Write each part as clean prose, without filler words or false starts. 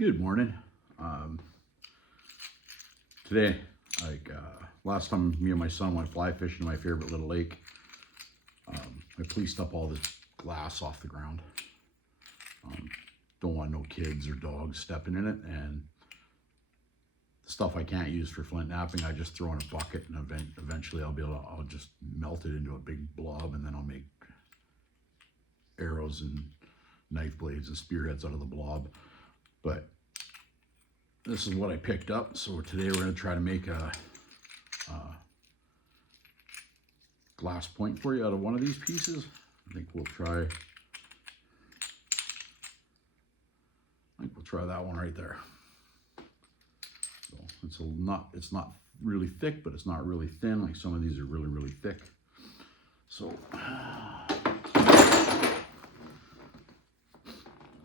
Good morning. Today, last time me and my son went fly fishing in my favorite little lake, I policed up all this glass off the ground. Don't want no kids or dogs stepping in it, and the stuff I can't use for flint knapping, I just throw in a bucket, and eventually I'll just melt it into a big blob, and then I'll make arrows and knife blades and spearheads out of the blob. But this is what I picked up. So today we're going to try to make a glass point for you out of one of these pieces. I think we'll try that one right there. So it's not really thick, but it's not really thin. Like some of these are really, really thick. So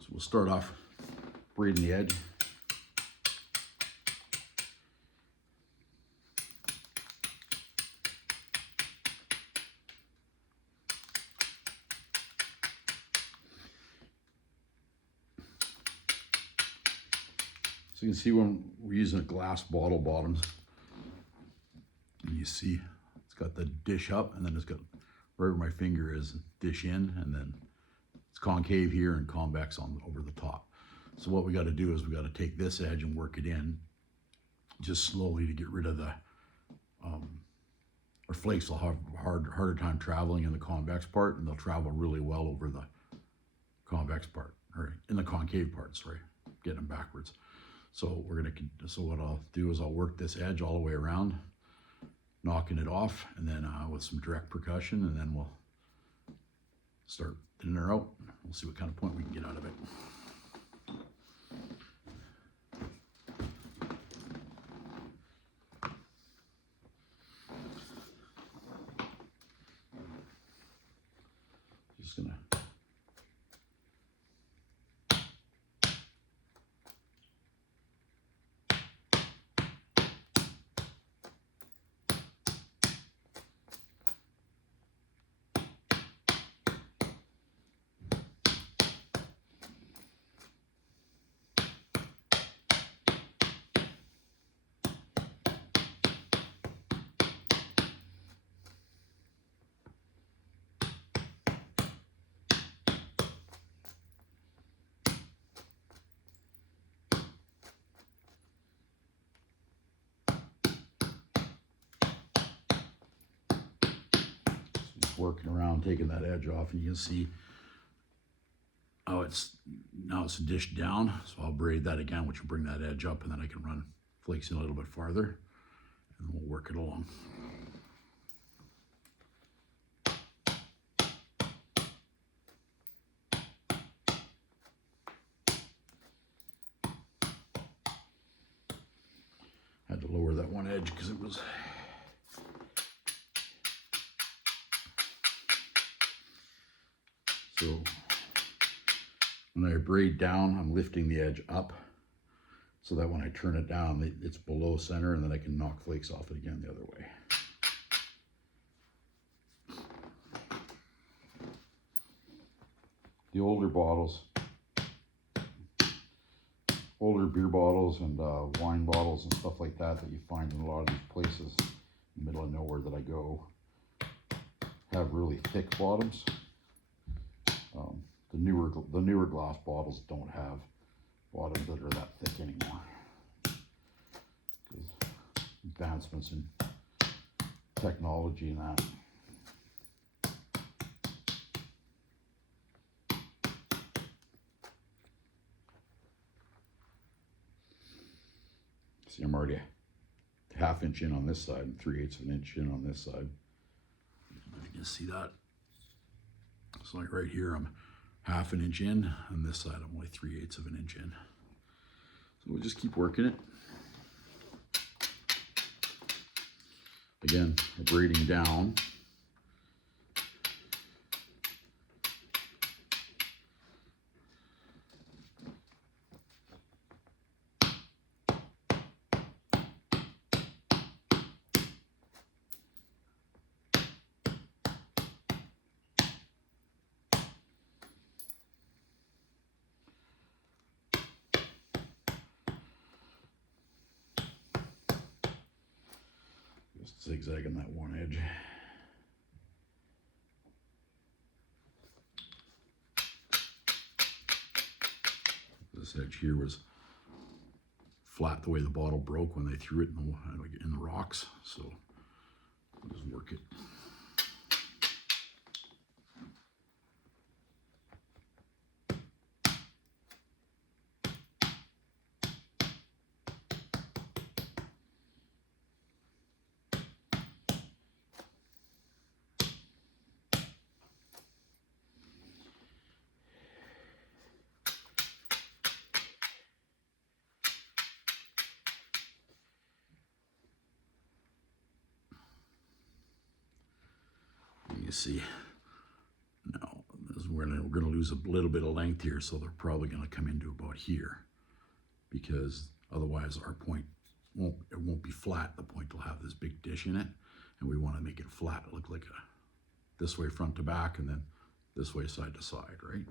we'll start off braiding the edge. So you can see when we're using a glass bottle bottoms, and you see it's got the dish up, and then it's got wherever my finger is, dish in, and then it's concave here and convex on over the top. So what we got to do is we got to take this edge and work it in just slowly to get rid of the our flakes will have a harder time traveling in the convex part, and they'll travel really well over the convex part, or in the concave part, sorry, getting them backwards. So what I'll do is I'll work this edge all the way around, knocking it off, and then with some direct percussion, and then we'll start thinning her out. We'll see what kind of point we can get out of it. Just gonna working around, taking that edge off, and you can see how now it's dished down. So I'll braid that again, which will bring that edge up, and then I can run flakes in a little bit farther, and we'll work it along. I had to lower that one edge because it was so when I braid down, I'm lifting the edge up so that when I turn it down, it's below center, and then I can knock flakes off it again the other way. The older beer bottles and wine bottles and stuff like that you find in a lot of these places in the middle of nowhere that I go have really thick bottoms. The newer glass bottles don't have bottoms that are that thick anymore, because advancements in technology and that. See, I'm already a ½ inch in on this side and 3/8 of an inch in on this side. I don't know if you can see that. So like right here, I'm ½ an inch in. On this side, I'm only 3/8 of an inch in. So we'll just keep working it. Again, braiding down. Just zigzagging that one edge. This edge here was flat the way the bottle broke when they threw it in the rocks, so I'll just work it. You see, now we're gonna lose a little bit of length here, so they're probably gonna come into about here, because otherwise our point won't be flat. The point will have this big dish in it, and we want to make it flat, look like this way front to back, and then this way side to side, right?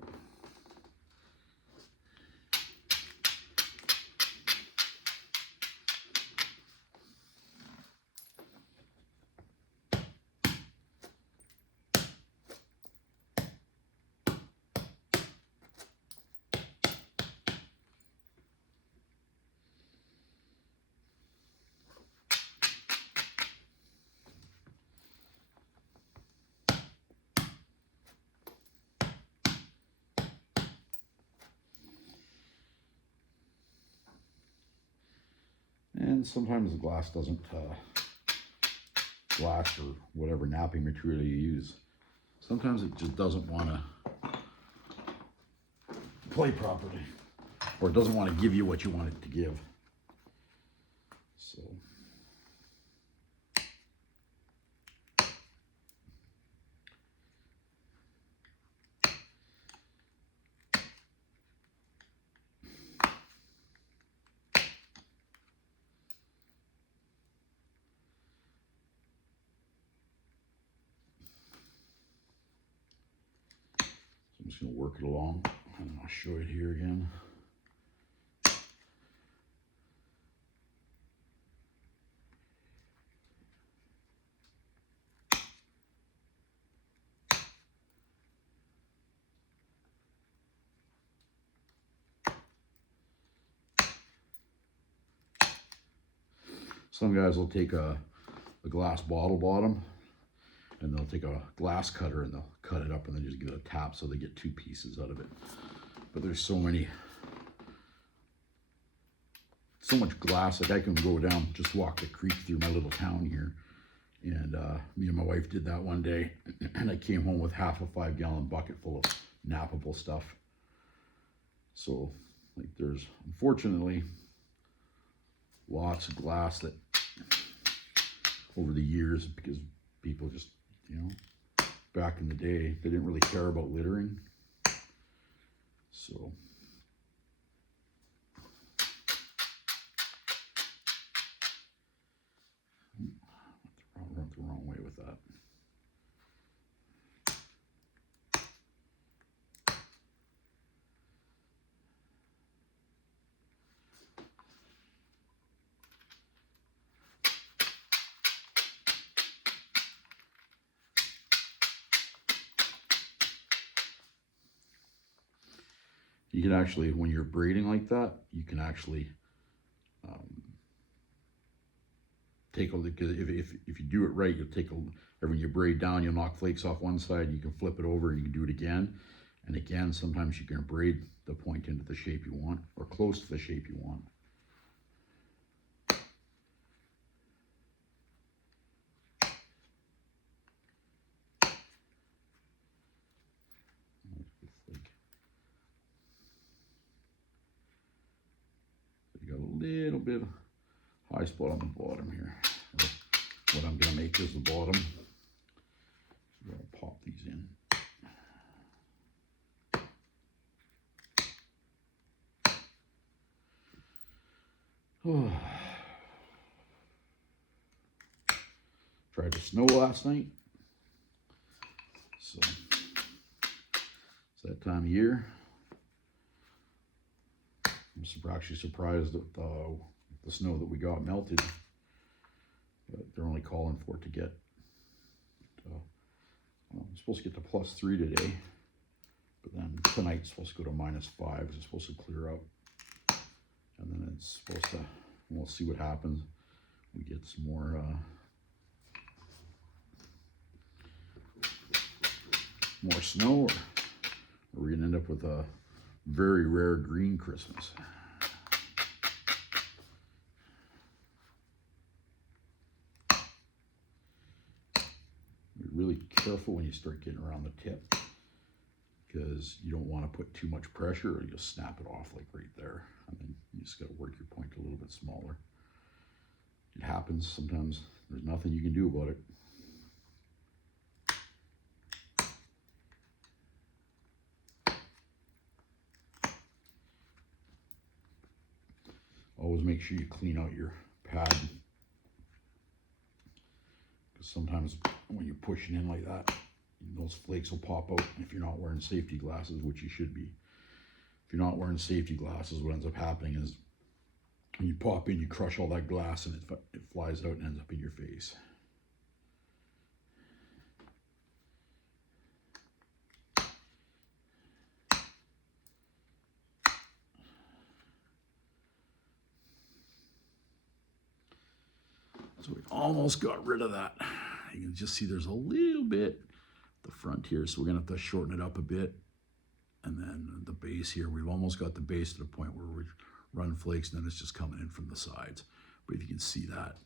And sometimes the glass doesn't, glass or whatever napping material you use, sometimes it just doesn't want to play properly, or it doesn't want to give you what you want it to give. So I'm just going to work it along, and I'll show it here again. Some guys will take a glass bottle bottom, and they'll take a glass cutter and they'll cut it up and then just give it a tap so they get two pieces out of it. But there's so much glass, like I can go down, just walk the creek through my little town here. And me and my wife did that one day, and I came home with half a 5-gallon bucket full of nappable stuff. So like there's unfortunately lots of glass that over the years, because people just, you know, back in the day, they didn't really care about littering. So went the wrong way with that. You can actually, when you're braiding like that, you can actually take a, because if you do it right, you'll take when you braid down, you'll knock flakes off one side, you can flip it over and you can do it again. And again, sometimes you can braid the point into the shape you want, or close to the shape you want. You got a little bit of high spot on the bottom here. What I'm going to make is the bottom. I'm going to pop these in. Tried to snow last night, so it's that time of year. I'm actually surprised that the snow that we got melted. but they're only calling for it to get, I'm supposed to get to +3 today, but then tonight's supposed to go to -5, it's supposed to clear up, and then it's supposed to, we'll see what happens. We get some more, more snow, or we're gonna end up with a very rare green Christmas. Be really careful when you start getting around the tip, because you don't want to put too much pressure or you'll snap it off like right there. And then you just got to work your point a little bit smaller. It happens sometimes. There's nothing you can do about it. Always make sure you clean out your pad, because sometimes when you're pushing in like that, those flakes will pop out if you're not wearing safety glasses, which you should be. If you're not wearing safety glasses, what ends up happening is when you pop in, you crush all that glass and it flies out and ends up in your face. So we almost got rid of that. You can just see there's a little bit the front here, so we're gonna have to shorten it up a bit. And then the base here, we've almost got the base to the point where we run flakes, and then it's just coming in from the sides. But if you can see that,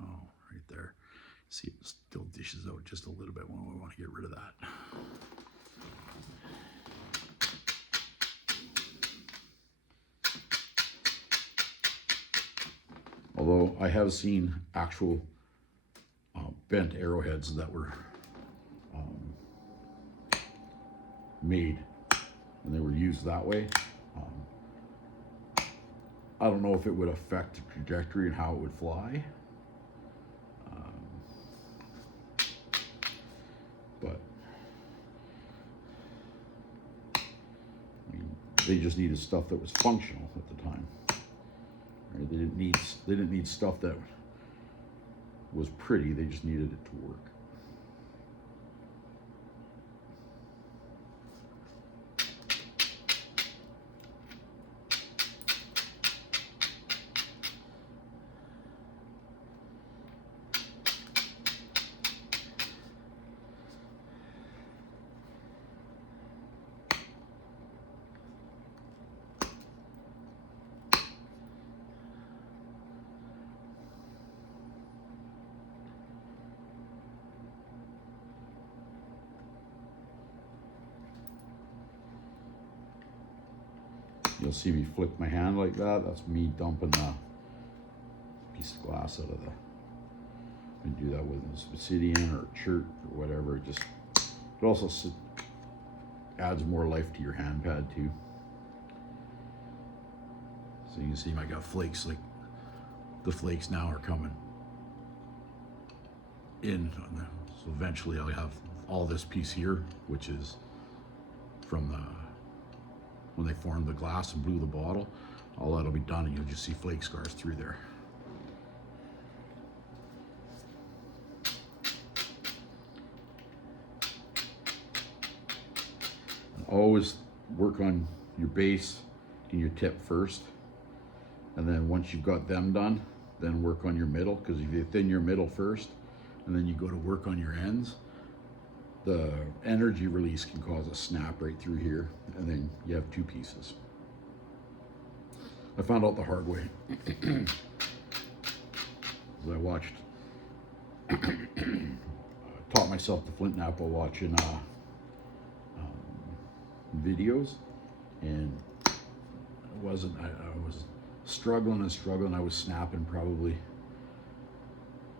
oh, right there, see it still dishes out just a little bit when we want to get rid of that. Although I have seen actual bent arrowheads that were made and they were used that way. I don't know if it would affect the trajectory and how it would fly. But I mean, they just needed stuff that was functional at the time. Right? They didn't need stuff that was pretty. They just needed it to work. You'll see me flick my hand like that. That's me dumping a piece of glass out of the. You can do that with obsidian or chert or whatever. It also adds more life to your hand pad too. So you can see I got flakes, like the flakes now are coming in. So eventually I'll have all this piece here, which is from when they formed the glass and blew the bottle. All that'll be done and you'll just see flake scars through there. And always work on your base and your tip first. And then once you've got them done, then work on your middle, because if you thin your middle first and then you go to work on your ends, the energy release can cause a snap right through here, and then you have two pieces. I found out the hard way. I watched, taught myself the flint knapp while watching videos, and I was struggling and struggling. I was snapping probably,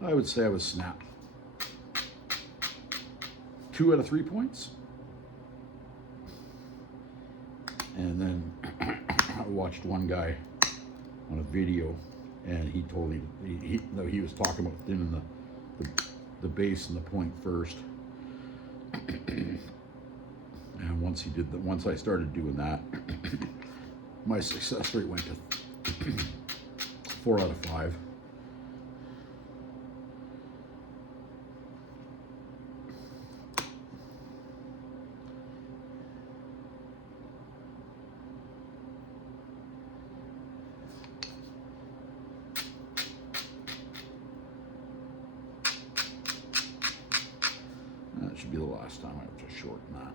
I would say I was snapped 2 out of 3 points. And then I watched one guy on a video, and he told me he was talking about thinning the base and the point first. And once I started doing that, my success rate went to 4 out of 5. last time. I have to shorten that.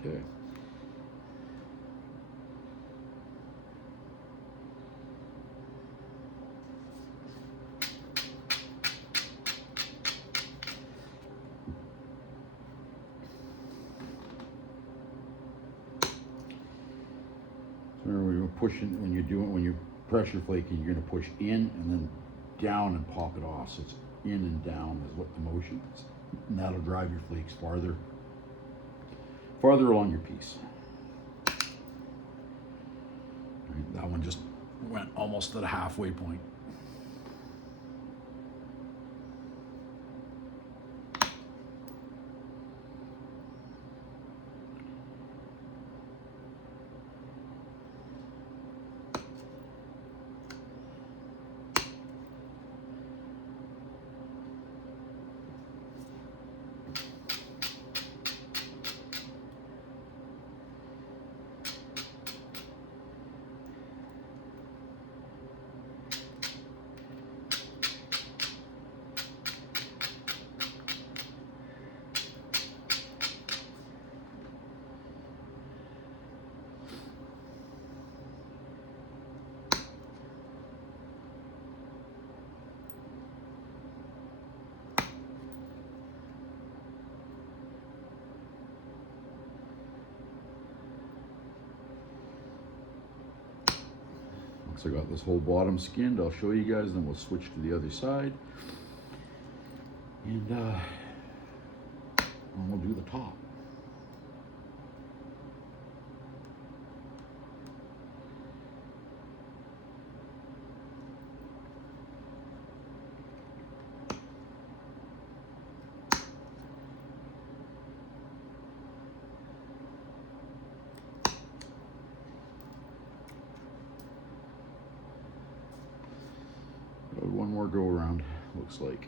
Okay. So when you're pushing, when you're pressure flaking, you're going to push in and then down and pop it off. So it's in and down is what the motion is. And that'll drive your flakes farther along your piece. Right, that one just went almost to the halfway point. So I got this whole bottom skinned. I'll show you guys, then we'll switch to the other side. And we'll do the top. One more go around, looks like.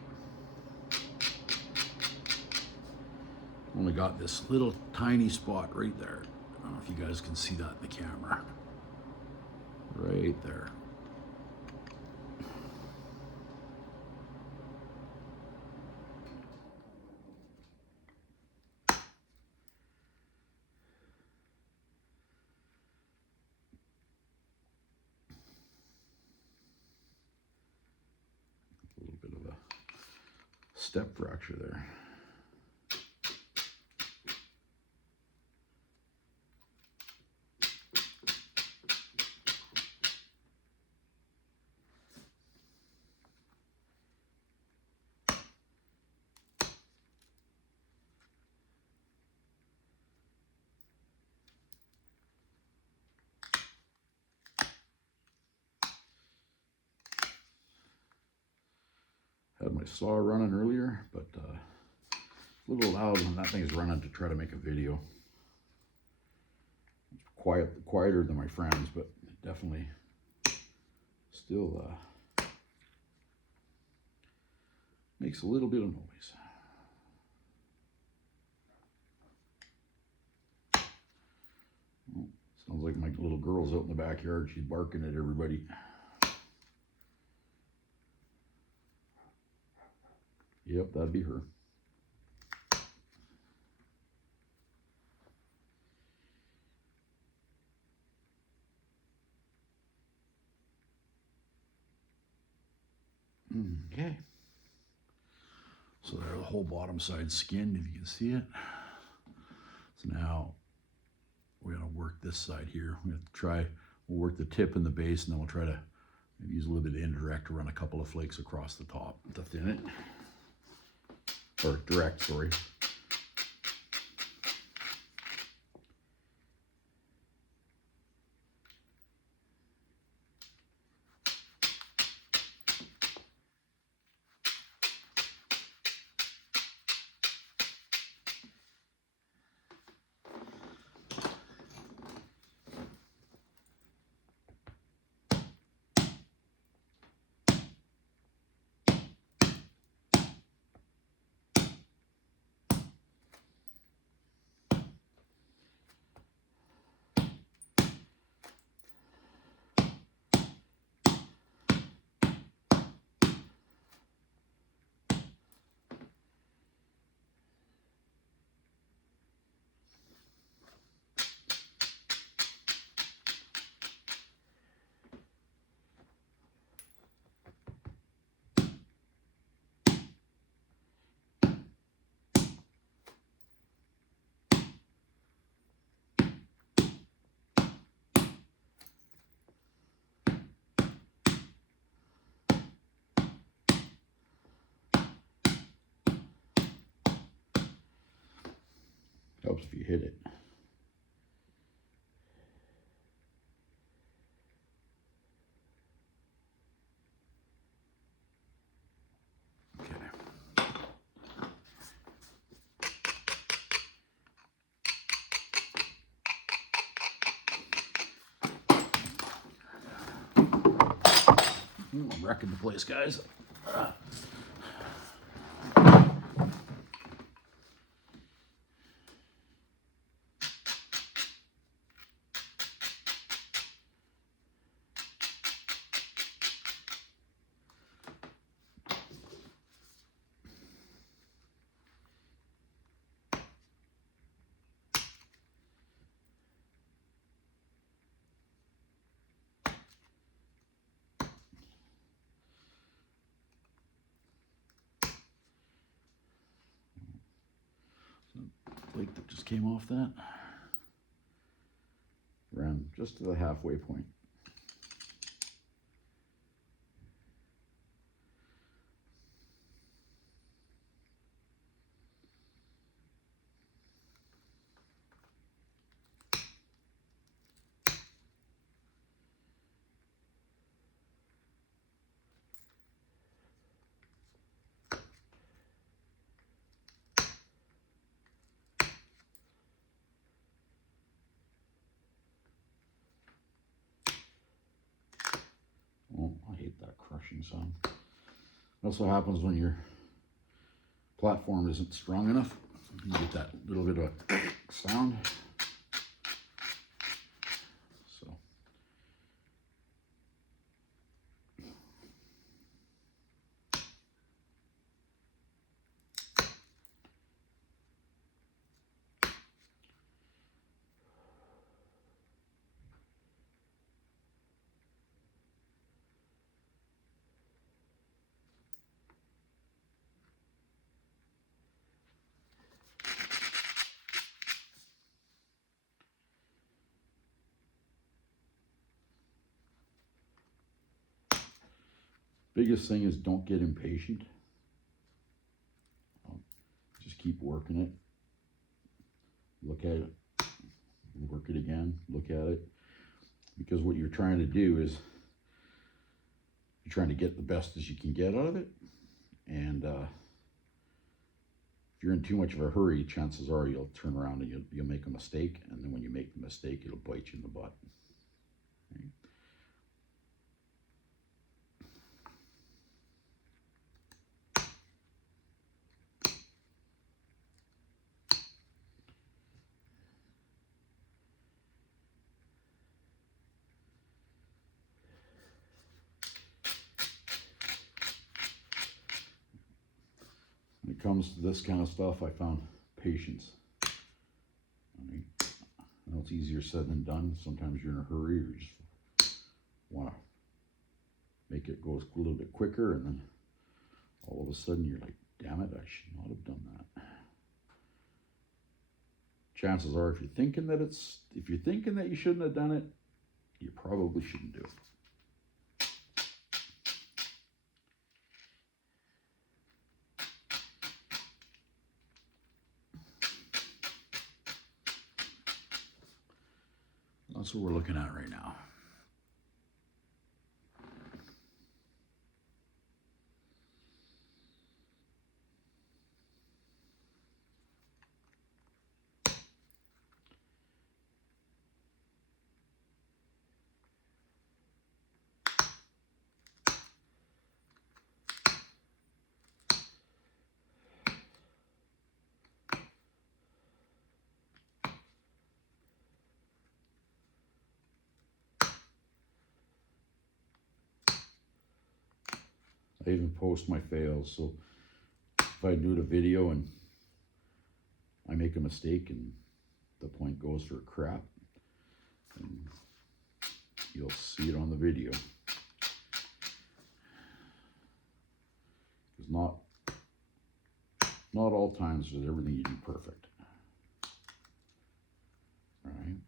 Only got this little tiny spot right there. I don't know if you guys can see that in the camera. Right there. A little bit of a step fracture there. Had my saw running earlier, but a little loud when that thing's running to try to make a video. It's quieter than my friends, but definitely still makes a little bit of noise. Oh, sounds like my little girl's out in the backyard. She's barking at everybody. Yep, that'd be her. Okay. So there, the whole bottom side skinned, if you can see it. So now we're gonna work this side here. We'll work the tip and the base, and then we'll try to maybe use a little bit of indirect to run a couple of flakes across the top to thin it. Or direct, sorry. helps if you hit it. I'm wrecking the place, guys. Flake that just came off that. Ran just to the halfway point. Oh, I hate that crushing sound. It also happens when your platform isn't strong enough. You get that little bit of a sound. So. Biggest thing is don't get impatient. Just keep working it. Look at it. Work it again. Look at it. Because what you're trying to do is you're trying to get the best as you can get out of it. And if you're in too much of a hurry, chances are you'll turn around and you'll make a mistake. And then when you make the mistake, it'll bite you in the butt. Okay? When it comes to this kind of stuff, I found patience. I know it's easier said than done. Sometimes you're in a hurry or you just want to make it go a little bit quicker, and then all of a sudden you're like, damn it, I should not have done that. Chances are, if you're thinking that you shouldn't have done it, you probably shouldn't do it. That's what we're looking at right now. I even post my fails, so if I do the video and I make a mistake and the point goes for crap, and you'll see it on the video. Because not all times is everything you do perfect. All right?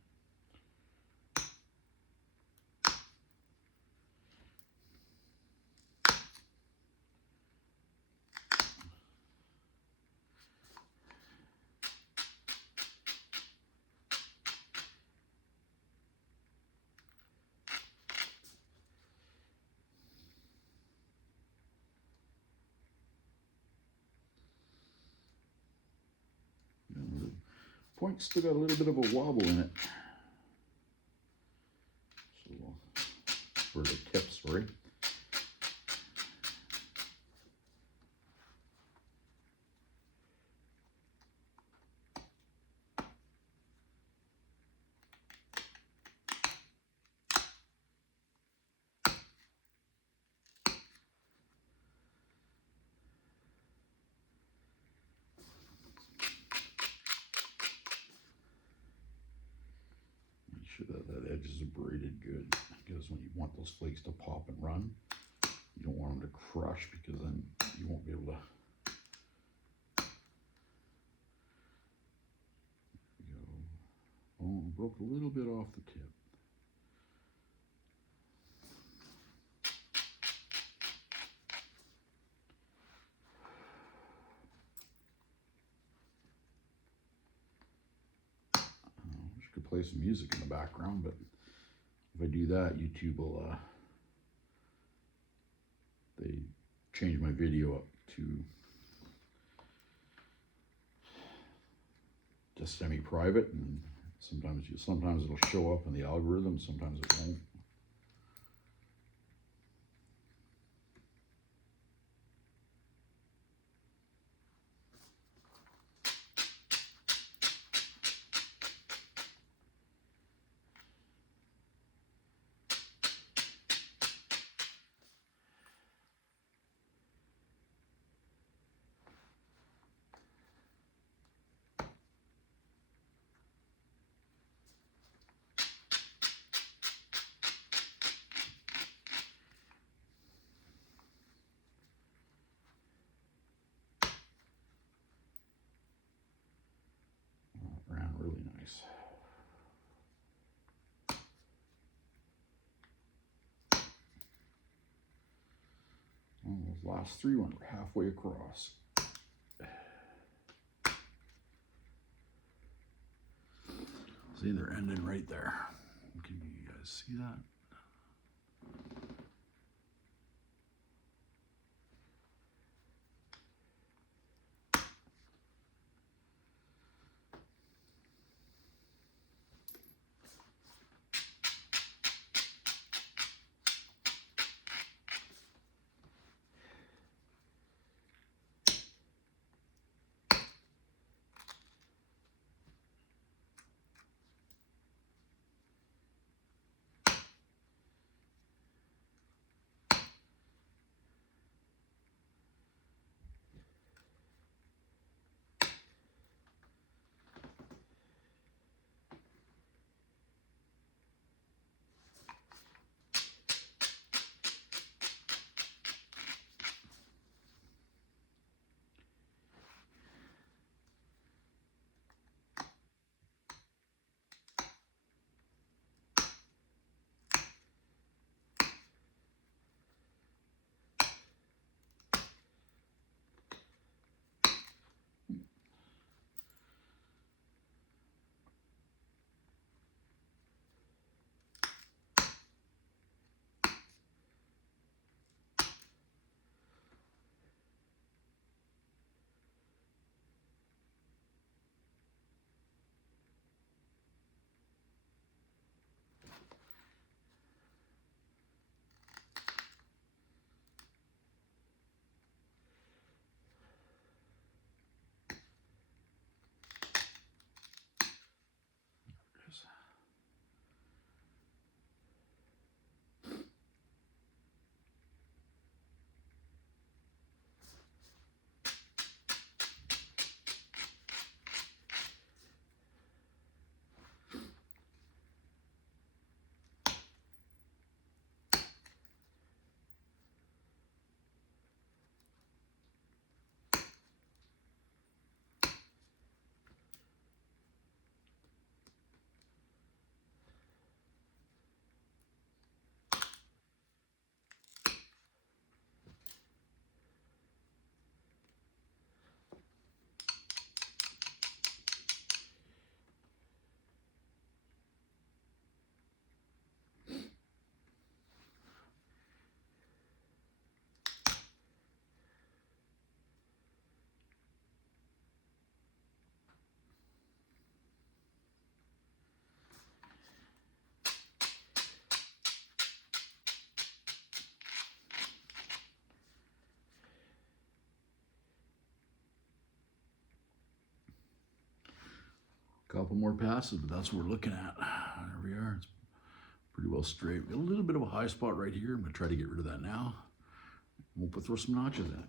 point's still got a little bit of a wobble in it. So, for the tip, sorry. Make sure that edge is braided good, because when you want those flakes to pop and run, you don't want them to crush, because then you won't be able to. Oh, broke a little bit off the tip. I wish I could play some music in the background, but if I do that, YouTube will, they change my video up to just semi-private, and sometimes it'll show up in the algorithm, sometimes it won't. Ran really nice. Well, those last three went halfway across. See, they're ending right there. Can you guys see that? Couple more passes, but that's what we're looking at. There we are. It's pretty well straight. A little bit of a high spot right here. I'm gonna try to get rid of that now. We'll throw some notches in it.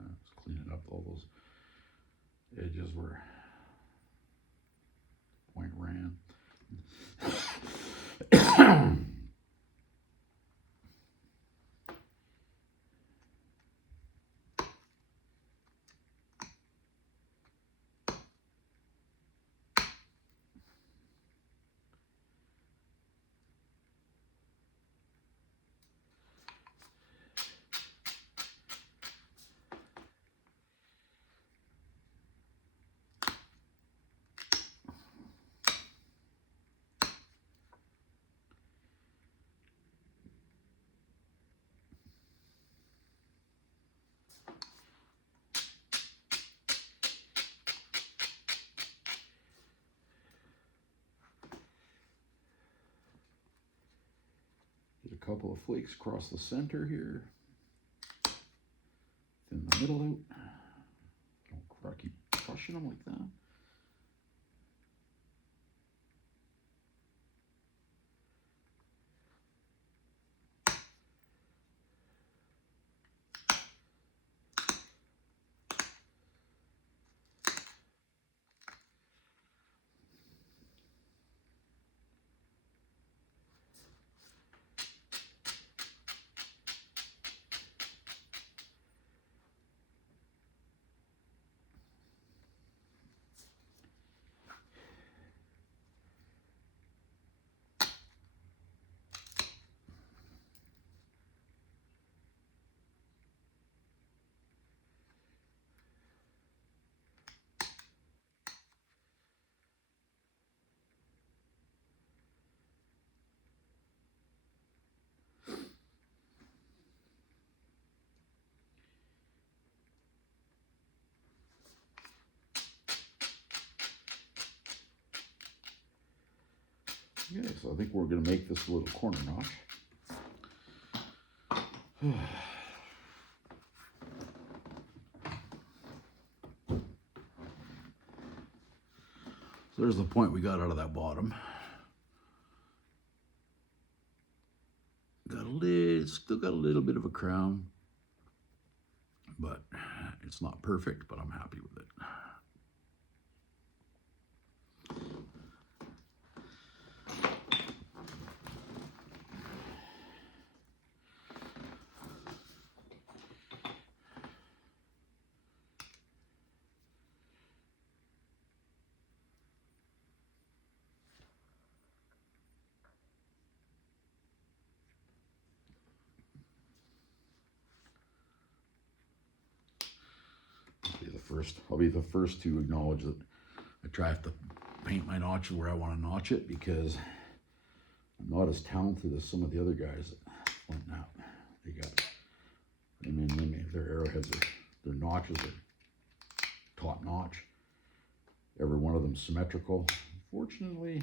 Just cleaning up all those edges where the point ran. Get a couple of flakes across the center here. In the middle out. Don't keep crushing them like that. Okay, so I think we're going to make this a little corner notch. So there's the point we got out of that bottom. Still got a little bit of a crown, but it's not perfect, but I'm happy with it. I'll be the first to acknowledge that I try to paint my notch where I want to notch it, because I'm not as talented as some of the other guys that went out. They got, I mean, their arrowheads their notches are top notch. Every one of them symmetrical. Unfortunately,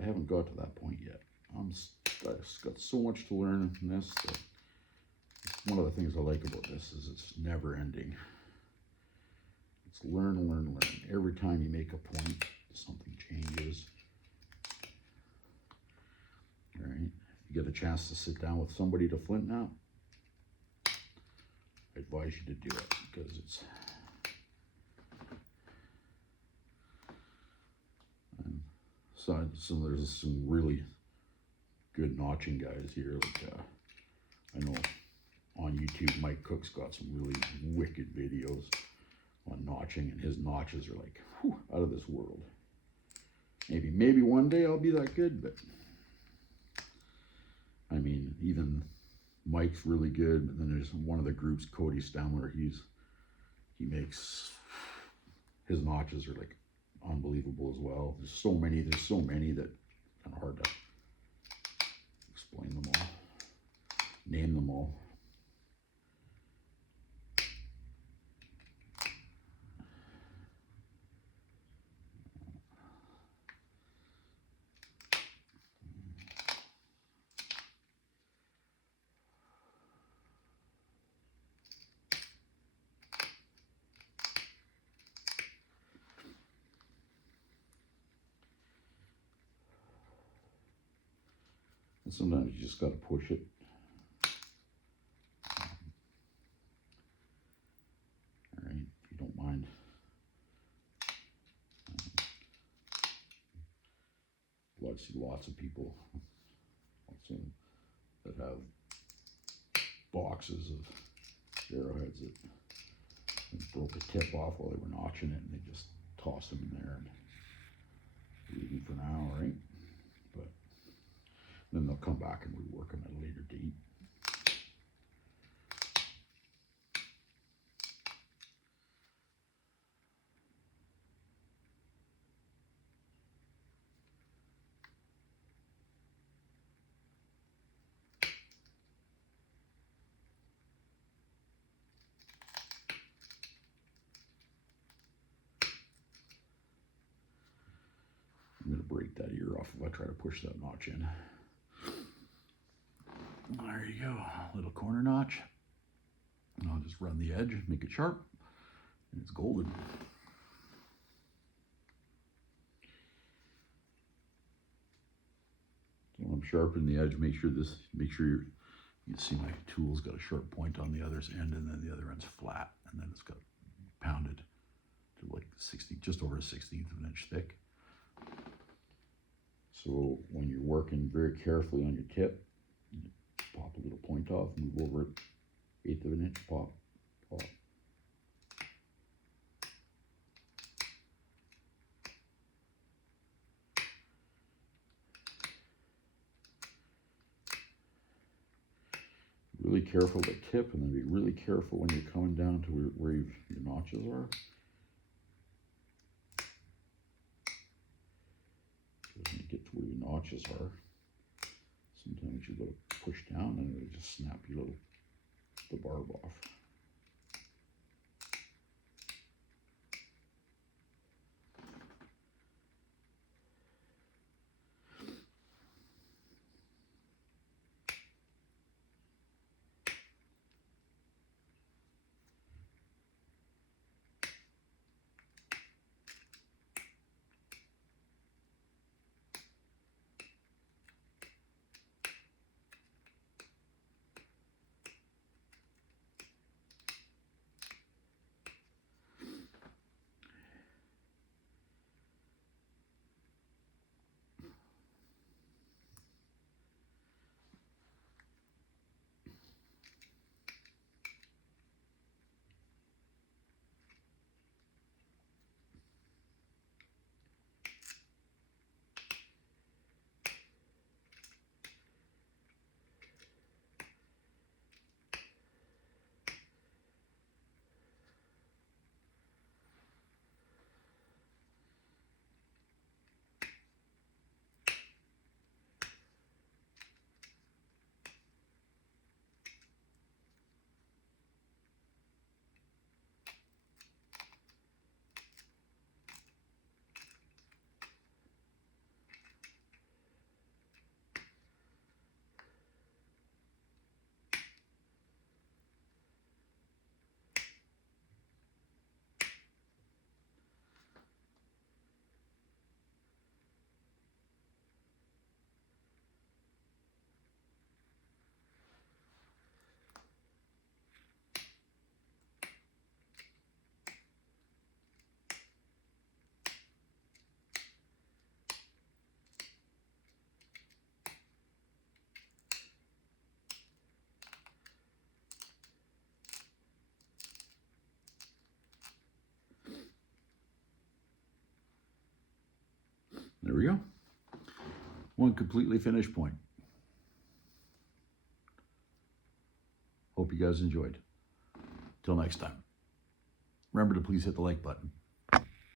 I haven't got to that point yet. I've got so much to learn in this. That one of the things I like about this is it's never ending. It's learn, learn, learn. Every time you make a point, something changes. All right. If you get a chance to sit down with somebody to flint knot, I advise you to do it, because it's so there's some really good notching guys here. Like I know on YouTube, Mike Cook's got some really wicked videos on notching, and his notches are like, whew, out of this world. Maybe one day I'll be that good, but I mean, even Mike's really good. But then there's one of the groups, Cody Stamler. He makes, his notches are like unbelievable as well. There's so many that kind of hard to explain them all, name them all. sometimes you just got to push it. All right, if you don't mind. I see lots of people that have boxes of arrowheads that broke a tip off while they were notching it, and they just toss them in there and leave them for now, right? But then they'll come back and rework them at a later date. I'm going to break that ear off if I try to push that notch in. There you go, little corner notch. And I'll just run the edge, make it sharp, and it's golden. So I'm sharpening the edge, make sure you see my tool's got a sharp point on the other end, and then the other end's flat, and then it's got pounded to like just over a 1/16 of an inch thick. So when you're working very carefully on your tip, pop a little point off, move over it, 1/8 of an inch, pop, pop. Really careful with the tip, and then be really careful when you're coming down to where your notches are. When you get to where your notches are, sometimes you got to push down and it'll just snap the barb off. There we go. One completely finished point. Hope you guys enjoyed. Till next time. Remember to please hit the like button.